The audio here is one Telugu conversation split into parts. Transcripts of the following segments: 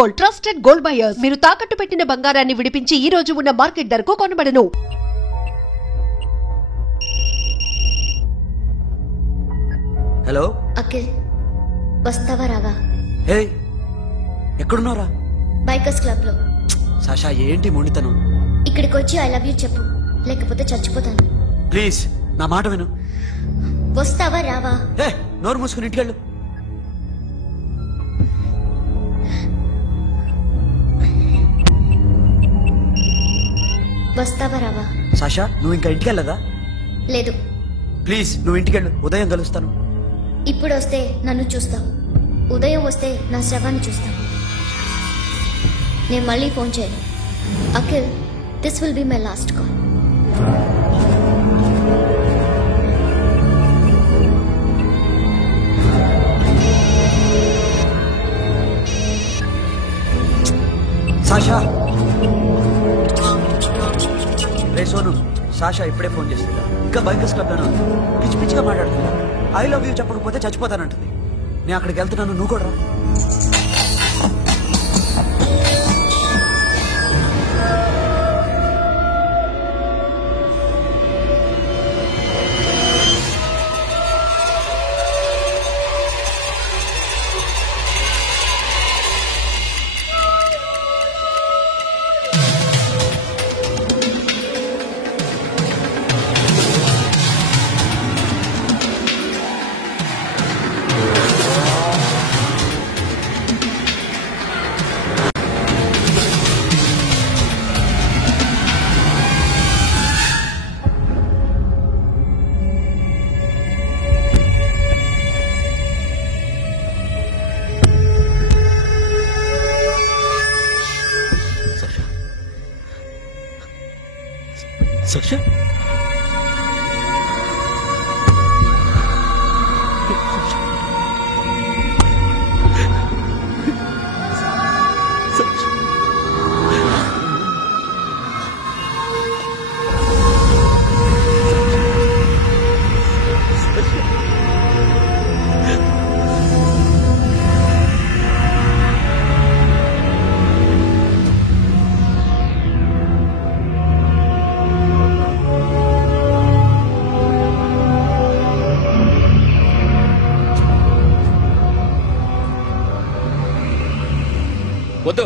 Gold, trusted gold buyers. మీరు తాకట్టు పెట్టిన బంగారాన్ని విడిపించి ఈ రోజు ఉన్న మార్కెట్ ధరకు కొనబడను. హలో అఖిల్, వస్తావా రావా? హే, ఎక్కడున్నారా? బైకర్స్ క్లబ్ లో. సాషా, ఏంటి మొండితనం? ఇక్కడికి వచ్చి ఐ లవ్ యూ చెప్పు, లేకపోతే చచ్చిపోతాను. ప్లీజ్ నా మాట విను. వస్తావా రావా? హే, నోరు మూసుకుని ఇంటికెళ్ళు. వస్తావా రావా? సాషా, నువ్వు ఇంకా ఇంటికెళ్ళదా? లేదు. ప్లీజ్ నువ్వు ఇంటికెళ్ళు, ఉదయం కలుస్తాను. ఇప్పుడు వస్తే నన్ను చూస్తావు, ఉదయం వస్తే నా శవాన్ని చూస్తావు. నేను మళ్ళీ ఫోన్ చేయను. Akhil, this will be my last call. Sasha, ray Sonu, Sasha ఇప్పుడే ఫోన్ చేస్తుందా? ఇంకా బైకర్స్ క్లబ్ లోనే ఉంది. పిచ్చి పిచ్చిగా మాట్లాడుతుందా? ఐ లవ్ యూ చెప్పకపోతే చచ్చిపోతానంటుంది. నేను అక్కడికి వెళ్తున్నాను, నువ్వు కూడా రా. Sasha? వద్దు,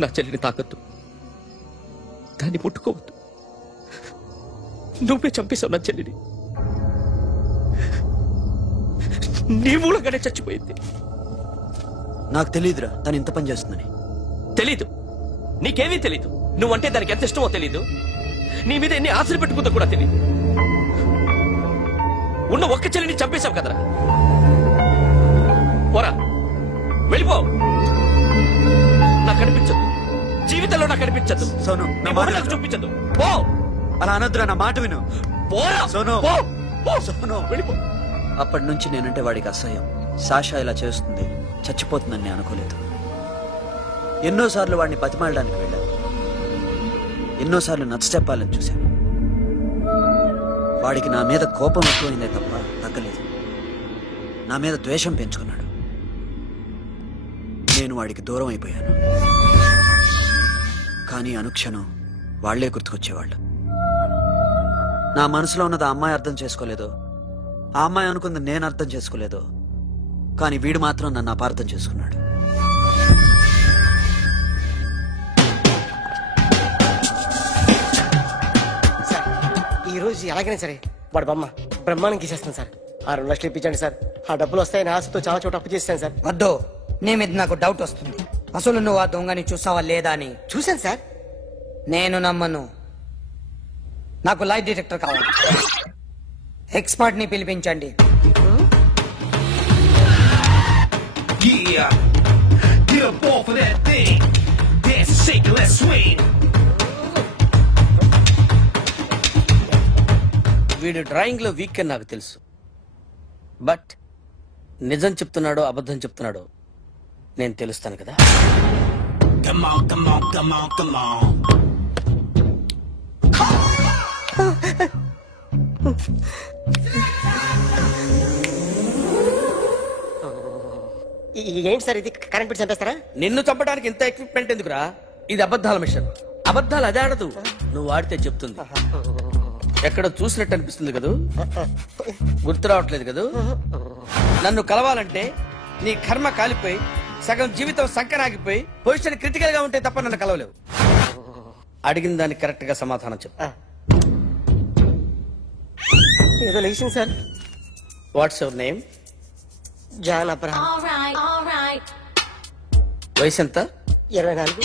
నా చెల్లిని తాకద్దు, దాన్ని ముట్టుకోవద్దు. నువ్వే చంపేశావు నా చెల్లిని. నీ మూలంగానే చచ్చిపోయింది. నాకు తెలియదురా తను ఇంత పని చేస్తుందని. తెలీదు, నీకేమీ తెలీదు. నువ్వంటే దానికి ఎంత ఇష్టమో తెలీదు, నీ మీద ఎన్ని ఆశలు పెట్టుకుందో కూడా తెలీదు. ఉన్న ఒక్క చెల్లిని చంపేశావు కదరా. పోరా, వెళ్ళిపో. నాకు కనిపించదు, జీవితంలో నాకు కనిపించదు. సోను, నా మాట నాకు చూపించదు. పో. అలా అనొద్దురా, నా మాట విను. పోరా సోను. సోను, వెళ్ళిపో. అప్పటి నుంచి నేనంటే వాడికి అసహ్యం. సాషా ఇలా చేస్తుంది, చచ్చిపోతుందని నేను అనుకోలేదు. ఎన్నోసార్లు వాడిని బతిమాలడానికి వెళ్ళాను, ఎన్నోసార్లు నచ్చ చెప్పాలని చూశాను. వాడికి నా మీద కోపం ఎక్కువైందే తప్ప తగ్గలేదు. నా మీద ద్వేషం పెంచుకున్నాడు. నేను వాడికి దూరం అయిపోయాను. కానీ అనుక్షణం వాళ్లే గుర్తుకొచ్చేవాళ్ళు. నా మనసులో ఉన్నది ఆ అమ్మాయి అర్థం చేసుకోలేదో, ఆ అమ్మాయి అనుకుంది నేను అర్థం చేసుకోలేదో, కానీ వీడు మాత్రం నన్ను అపార్థం చేసుకున్నాడు. సార్, ఈ రోజు ఎలాగైనా సరే వాడు బొమ్మ బ్రహ్మాండం గీసేస్తాను సార్. 6 లక్షలు ఇప్పించండి సార్. ఆ డబ్బులు వస్తాయని ఆశతో చాలా చోట అప్పు చేస్తాను సార్. వద్దు, నీ మీద నాకు డౌట్ వస్తుంది. అసలు నువ్వు ఆ దొంగని చూసావా లేదా అని. చూశాను సార్. నేను నమ్మను. నాకు లై డిటెక్టర్ కావాలి. ఎక్స్పర్ట్ ని పిలిపించండి. వీడు డ్రాయింగ్ లో వీక్ అని నాకు తెలుసు, బట్ నిజం చెప్తున్నాడో అబద్ధం చెప్తున్నాడో నేను తెలుస్తాను కదా. Come on, come on, come on, come on. ఏంటి సార్ ఇది కరెంట్ బిల్ చంపేస్తారా? నిన్ను చంపడానికి ఇంత ఎక్విప్మెంట్ ఎందుకురా? ఇది అబద్ధాల మిషన్. అబద్ధాలు అదే ఆడదు, నువ్వు ఆడితే చెప్తుంది. ఎక్కడ చూసినట్టు అనిపిస్తుంది కదూ, గుర్తు రావట్లేదు కదూ. నన్ను కలవాలంటే నీ కర్మ కాలిపోయి సగం జీవితం సంకరాగిపోయి పొజిషన్ క్రిటికల్ గా ఉంటే తప్ప నన్ను కలవలేవు. అడిగిన దానికి కరెక్ట్ గా సమాధానం చెప్పు. ఏదో లేచింది sir. What's your name? John Abraham. వయసు ఎంత? 24.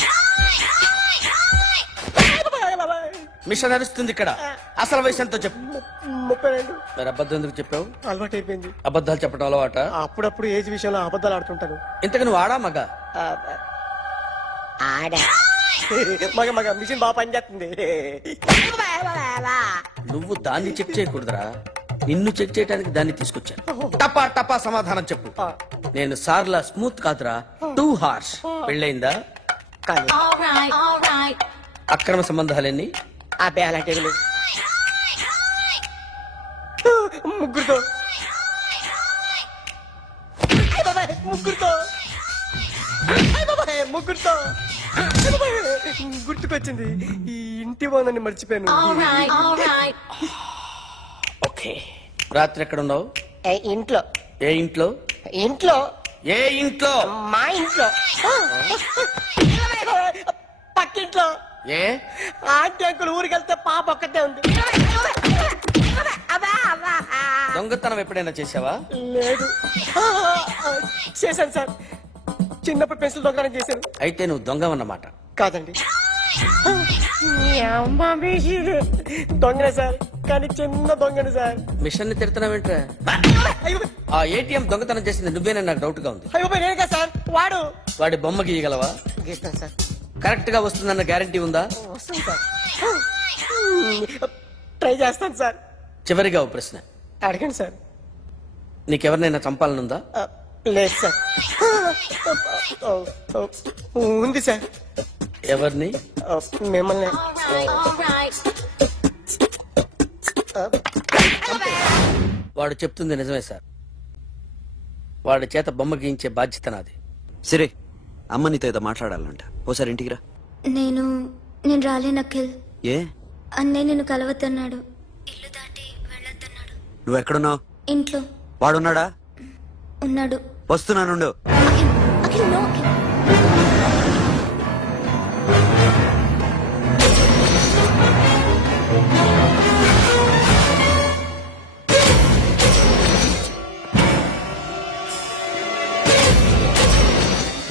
మిషన్ నడుస్తుంది ఇక్కడ. అసలు వయసు ఎంతో చెప్పు. 32. మరి అబద్ధం ఎందుకు చెప్పావు? అలవాటు అయిపోయింది. అబద్ధాలు చెప్పడం అలవాట? అప్పుడప్పుడు ఏజ్ విషయంలో అబద్ధాలు ఆడుతుంటాను. ఇంతకు నువ్వు ఆడా మగ? ఆడా. మగ మిషన్ బాగా పనిచేస్తుంది. నువ్వు దాన్ని చెక్ చేయకూడదురా, నిన్ను చెక్ చేయడానికి దాన్ని తీసుకొచ్చాను. టపా టపా సమాధానం చెప్పు. నేను సార్లా స్మూత్ కాదురా, టూ హార్ష్. పెళ్ళయిందా? అక్రమ సంబంధాలన్నీ? అబ్బే అలాంటి ముగ్గురుతో ముగ్గురుతో గుర్తుకొచ్చింది. ఈ ఇంటి బాగుందని మర్చిపోయాను. ఓకే. రాత్రి ఎక్కడ ఉన్నావు? ఇంట్లో. ఏ ఇంట్లో? ఇంట్లో. ఏ ఇంట్లో? మా ఇంట్లో. పక్కింట్లో. ఏ ఆంటీ అంకుల్ ఊరికి వెళ్తే పాప ఒక్కతే ఉంది. దొంగతనం ఎప్పుడైనా చేసావా? లేదు. చేశాను సార్, చిన్నప్పుడు పెన్సిల్ దొంగతనం చేశాను. అయితే నువ్వు దొంగవన్నమాట. కాదండి, దొంగనే సార్, కానీ చిన్న దొంగని సార్. మిషన్ ని తిడుతున్నావేంట్రా? ఆ ఏటీఎం దొంగతనం చేసింది నువ్వేనని నాకు డౌట్ గా ఉంది. అయ్యో నేను కదా సార్, వాడు. వాడి బొమ్మ గీయగలవా? గీస్తాను సార్. కరెక్ట్ గా వస్తుందన్న గ్యారంటీ ఉందా? వస్తాను సార్, ట్రై చేస్తాను సార్. చివరిగా ఓ ప్రశ్న అడగండి సార్. నీకెవరినైనా చంపాలనుందా? లేదు సార్. ఉంది సార్. ఎవరిని? మిమ్మల్ని. వాడు చెప్తుంది నిజమే సార్. వాడి చేత బొమ్మ గీయించే బాధ్యత నాది. సరే, అమ్మ నీతో ఏదో మాట్లాడాలంట. ఓసారి ఇంటికి రా. నేను రాలేను అఖిల్. ఏ? అన్నయ్య నిన్ను కలవద్దన్నాడు. ఇల్లు దాటి వెళ్ళొద్దన్నాడు. నువ్వు ఎక్కడున్నావు? ఇంట్లో వాడున్నాడా? ఉన్నాడు. వస్తున్నానుండు. అఖిల్, అఖిల్, నో అఖిల్.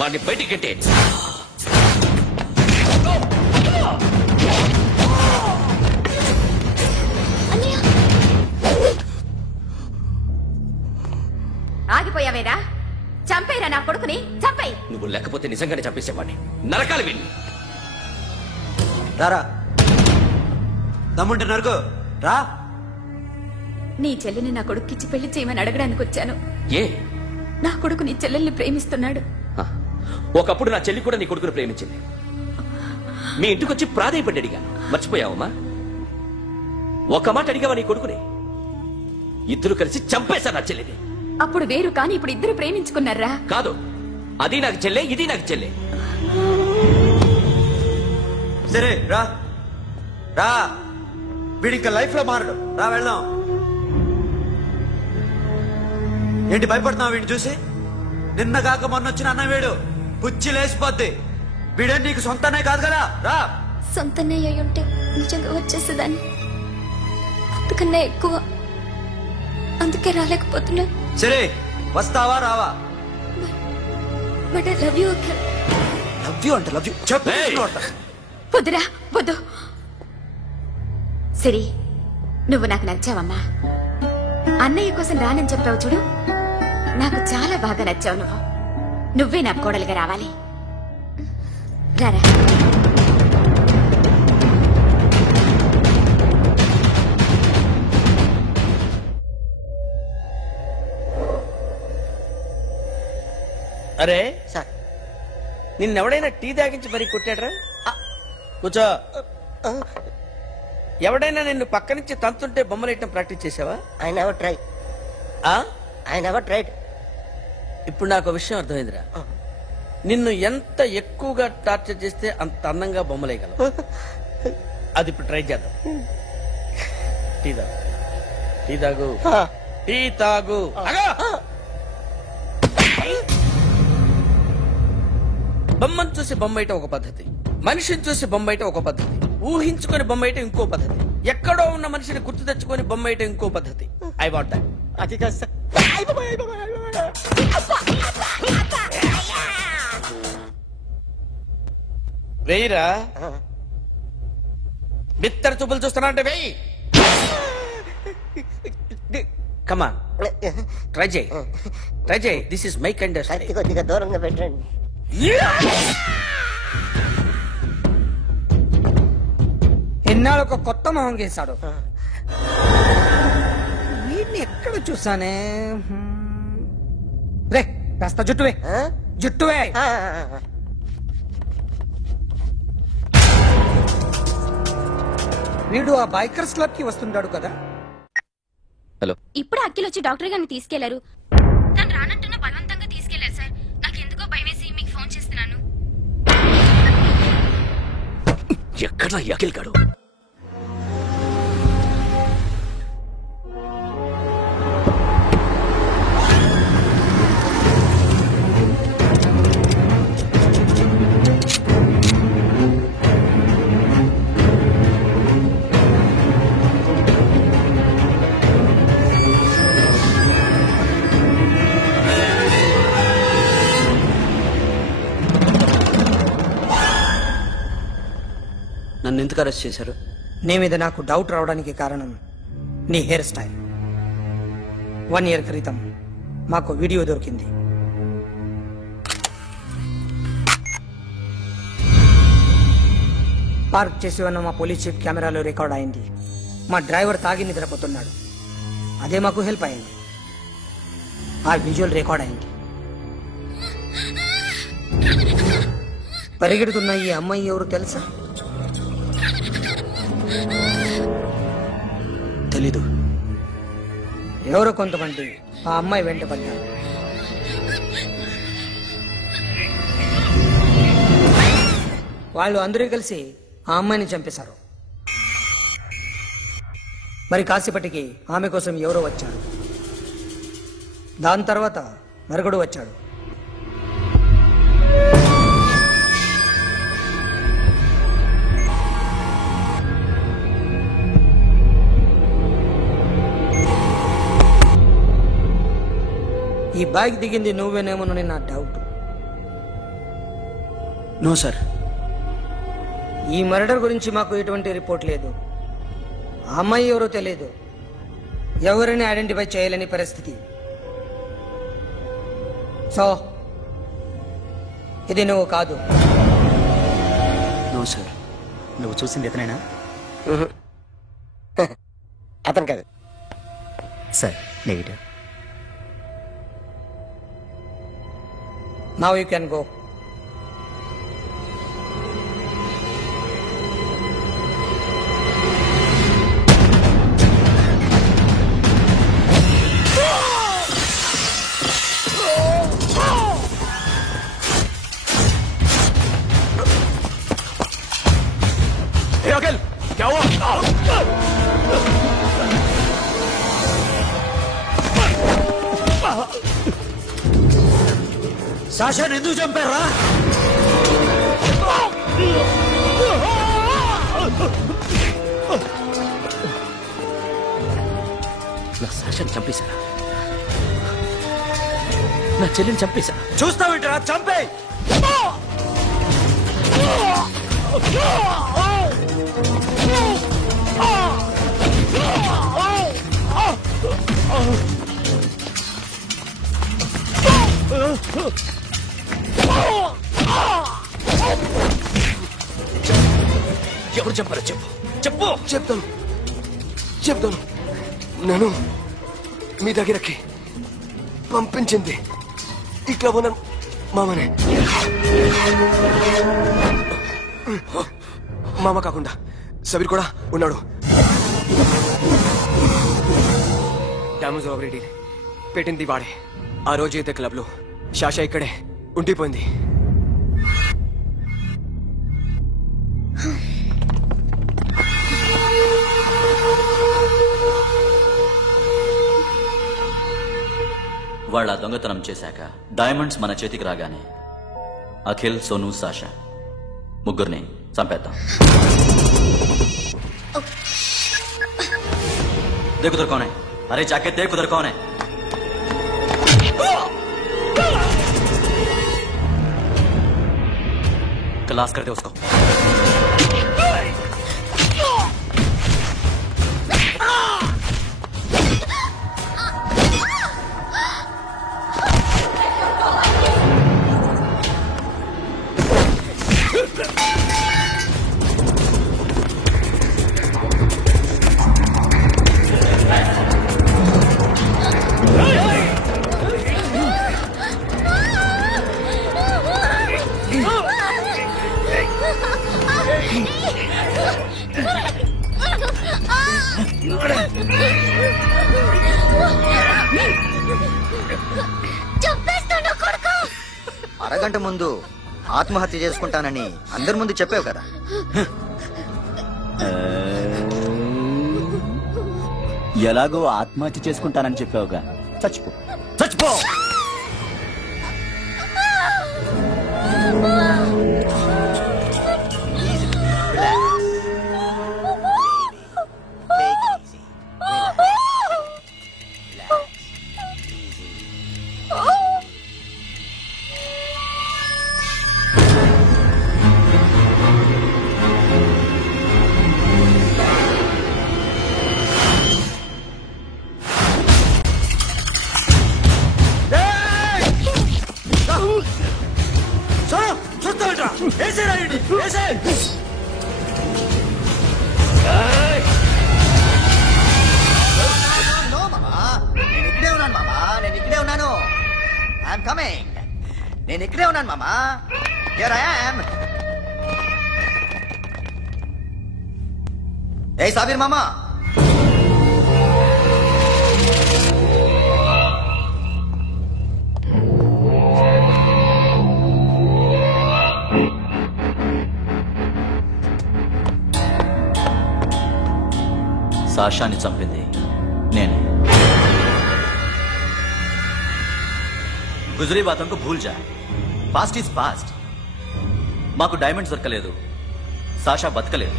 వాడిని బయటికి గట్టే. ఆగిపోయావేరా? చంపేరా నా కొడుకుని, చంపేయి. నువ్వు లేకపోతే నిజంగానే చంపేసేవాడిని. నరకాలి వీడిని. రారా, దమ్ముంటే నరుకు రా. నీ చెల్లిని నా కొడుక్కిచ్చి పెళ్లి చేయమని అడగడానికి వచ్చాను. ఏ? నా కొడుకు నీ చెల్లెల్ని ప్రేమిస్తున్నాడు. ఒకప్పుడు నా చెల్లి కూడా నీ కొడుకును ప్రేమించింది. మీ ఇంటికి వచ్చి ప్రాధాయపడి అడిగాను, మర్చిపోయావమ్మా? ఒక మాట అడిగావా నీ కొడుకుని? ఇద్దరు కలిసి చంపేశారు నా చెల్లిని. అప్పుడు వేరు, కానీ ఇప్పుడు ఇద్దరు ప్రేమించుకున్నారా? కాదు, అది నాకు చెల్లె, ఇది నాకు చెల్లె. సరే రా రా, వీడి ఇంకా లైఫ్ లో మారడు. రా వెళ్దాం. ఏంటి భయపడుతున్నావు వీడిని చూసి? నిన్న కాక మొన్న వచ్చిన అన్న వీడు పుచ్చి లేసిపోద్ది. వీడే నీకు సొంతనే కాదు కదా. రా. సొంతనే అయి ఉంటే నిజంగా వచ్చేసేదాన్ని. అంతకన్నా ఎక్కువ, అందుకే రాలేకపోతున్నాను. సరే, వస్తావా రావా? But I love you Akhil. Love you అంటే లవ్ యూ చెప్పు. వద్దురా, వద్దు. సిరి, నువ్వు నాకు నచ్చావమ్మా. అన్నయ్య కోసం రానని చెప్పావు చూడు, నాకు చాలా బాగా నచ్చావు. నువ్వే నా కోడలుగా రావాలి. రారా. అరే సార్, నిన్నెవడైనా టీ తాగించి మరీ కొట్టాడ్రా? కూర్చో. ఎవడైనా నిన్ను పక్క నుంచి తంతుంటే బొమ్మలేయటం ప్రాక్టీస్ చేసావా? I never try. I never tried. ఇప్పుడు నాకు విషయం అర్థమైందిరా. నిన్ను ఎంత ఎక్కువగా టార్చర్ చేస్తే అంత అందంగా బొమ్మలేయగలవు. అది ఇప్పుడు ట్రై చేద్దాం. టీ తాగు, టీ తాగు, టీ తాగు. బొమ్మను చూసి బొమ్మయిట ఒక పద్ధతి, మనిషిని చూసి బొమ్మయిట ఒక పద్ధతి, ఊహించుకొని బొమ్మయిట ఇంకో పద్ధతి, ఎక్కడో ఉన్న మనిషిని గుర్తు తెచ్చుకొని బొమ్మయిట ఇంకో పద్ధతి. I want that. అది కాదు సార్. వెయ్యిరా. బిత్తర చూపులు చూస్తున్నా అంటే వెయ్యి. కమా, ట్రై చేయి, ట్రై చేయి. This is my kind. కొద్దిగా దూరంగా పెట్టండి. ఎన్నాళ్ళు ఒక కొత్త మొహం గీశాడు. వీడిని ఎక్కడ చూసానే? రే కాస్త జుట్టువే, జుట్టువే. వీడు ఆ బైకర్స్ క్లబ్ కి వస్తుంటాడు కదా. హలో, ఇప్పుడు అఖిల్ వచ్చి డాక్టర్ గారిని తీసుకెళ్లారు. తను రానంటున్న బలవంతంగా తీసుకెళ్లారు సార్. నాకు ఎందుకో భయమేసి మీకు ఫోన్ చేస్తున్నాను. ఎక్కడ అఖిల్ గాడు? నన్ను ఎందుకు అరెస్ట్ చేశారు? నీ మీద నాకు డౌట్ రావడానికి కారణం నీ హెయిర్ స్టైల్. 1 year క్రితం మాకు వీడియో దొరికింది. పార్క్ చేసి ఉన్న మా పోలీస్ చీఫ్ కెమెరాలో రికార్డ్ అయింది. మా డ్రైవర్ తాగి నిద్రపోతున్నాడు. అదే మాకు హెల్ప్ అయింది. ఆ విజువల్ రికార్డ్ అయింది. పరిగెడుతున్న ఈ అమ్మాయి ఎవరు తెలుసా? తెలీదు. ఎవరో కొంతమంది ఆ అమ్మాయి వెంట పడ్డారు. వాళ్ళు అందరూ కలిసి ఆ అమ్మాయిని చంపేశారు. మరి కాసేపటికి ఆమె కోసం ఎవరో వచ్చాడు. దాని తర్వాత మరొకడు వచ్చాడు. ఈ బైక్ దిగింది నువ్వేనేమోనని నా డౌట్. No sir. ఈ మర్డర్ గురించి మాకు ఎటువంటి రిపోర్ట్ లేదు. ఆ అమ్మాయి ఎవరో తెలియదు. ఎవరిని ఐడెంటిఫై చేయలేని పరిస్థితి. సో ఇది నువ్వు కాదు. No sir. నువ్వు చూసింది ఎతనేనా? అతను కాదు sir. Negative. Now you can go. సాషాని ఎందుకు చంపారా? నా సాషాని చంపేశారా? నా చెల్లిని చంపేశారా? చూస్తావేంటరా? చంపే. ఎవరు చెప్పారో చెప్పు, చెప్పు. చెప్తాను. నేను మీ దగ్గరకి పంపించింది ఇట్లా ఉన్న మామనే. మామ కాకుండా సబీర్ కూడా ఉన్నాడు. డ్యామేజ్ ఆపరేటివ్ పెట్టింది వాడే. ఆ రోజు అయితే క్లబ్ లో శాష ఇక్కడే ఉండిపోయింది. వాళ్ళ దొంగతనం చేశాక డైమండ్స్ మన చేతికి రాగానే అఖిల్, సోను, సాషా ముగ్గురిని చంపేద్దాం. देख उधर कौन है? अरे जाके देख उधर कौन है? क्लास कर दे उसको. అరగంట ముందు ఆత్మహత్య చేసుకుంటానని అందరి ముందు చెప్పావు కదా. ఎలాగో ఆత్మహత్య చేసుకుంటానని చెప్పావుగా, చచ్చిపో చచ్చిపో. నేను ఇక్కడే ఉన్నాను మామా. Here I am. ఏ సాబీర్ మామా, సాషాని చంపింది నేనే. గుజరీ బాతంకు భూల్ జా, పాస్ట్ ఈజ్ పాస్ట్. మాకు డైమండ్స్ దొరకలేదు, సాషా బతకలేదు.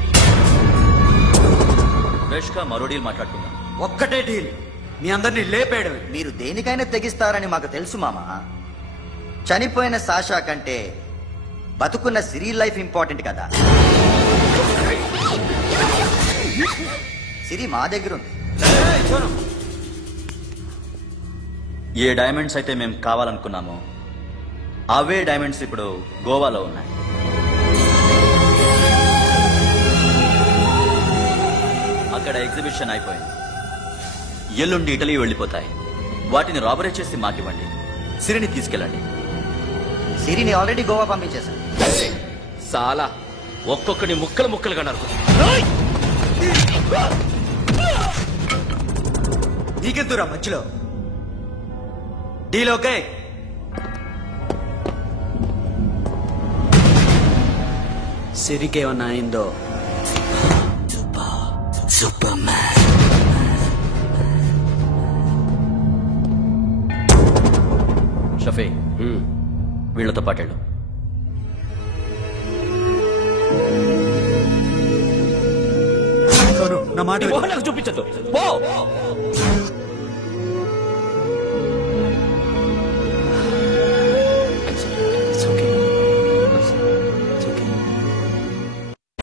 రేష్కా మరో డీల్ మాట్లాడుకుందాం. ఒక్కటే డీల్, మీ అందరినీ లేపేయడం. మీరు దేనికైనా తెగిస్తారని మాకు తెలుసు మామా. చనిపోయిన సాషా కంటే బతుకున్న సిరి లైఫ్ ఇంపార్టెంట్ కదా. సిరి మా దగ్గర ఉంది. ఏ డైమండ్స్ అయితే మేము కావాలనుకున్నామో అవే డైమండ్స్ ఇప్పుడు గోవాలో ఉన్నాయి. అక్కడ ఎగ్జిబిషన్ అయిపోయింది. ఎల్లుండి ఇటలీ వెళ్ళిపోతాయి. వాటిని రాబరీ చేసి మాకివ్వండి, సిరిని తీసుకెళ్ళండి. సిరిని ఆల్రెడీ గోవా పంపించేశాను. చాలా ఒక్కొక్కని ముక్కలు ముక్కలుగా నరుకు. నీకెందురా మధ్యలో డీల్? ఓకే, సిరికేమన్నా అయిందో సూపర్ మ్యాన్. షఫీ, వీళ్లతో పాటేళ్ళు. నా మాట చూపించదు.